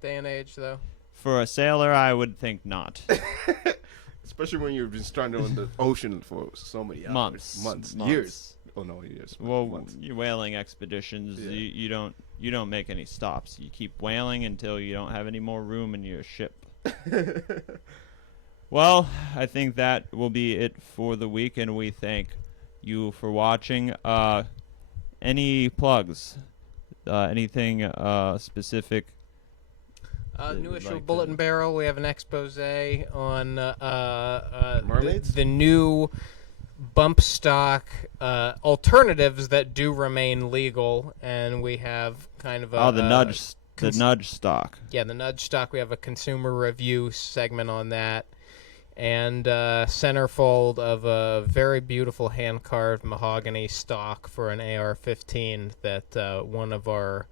day and age, though? For a sailor, I would think not. Especially when you've been stranded on the ocean for so many hours. Months. Years. Oh no, years. Well, months. you whaling expeditions, Yeah. you don't make any stops. You keep whaling until you don't have any more room in your ship. Well, I think that will be it for the week, and we thank you for watching. Any plugs? Anything specific? New issue like of Bullet and Barrel. We have an expose on Mermaids? the new bump stock alternatives that do remain legal, and we have kind of The nudge stock. Yeah, the nudge stock. We have a consumer review segment on that, and centerfold of a very beautiful hand-carved mahogany stock for an AR-15 that one of our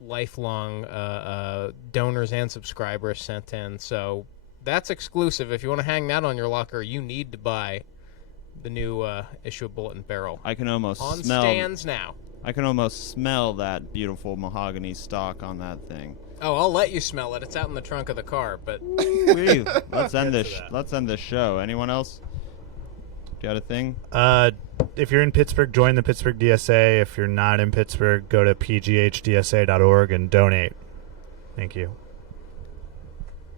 lifelong donors and subscribers sent in. So that's exclusive. If you want to hang that on your locker, you need to buy the new issue of Bullet and Barrel. I can almost on smell. stands now. I can almost smell that beautiful mahogany stock on that thing. Oh, I'll let you smell it. It's out in the trunk of the car, but Woo. Let's end this. Let's end this show. Anyone else? Got a thing? If you're in Pittsburgh, join the Pittsburgh DSA. If you're not in Pittsburgh, go to pghdsa.org and donate. Thank you.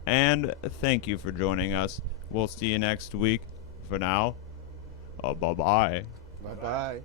And thank you for joining us. We'll see you next week. For now, bye-bye. Bye-bye.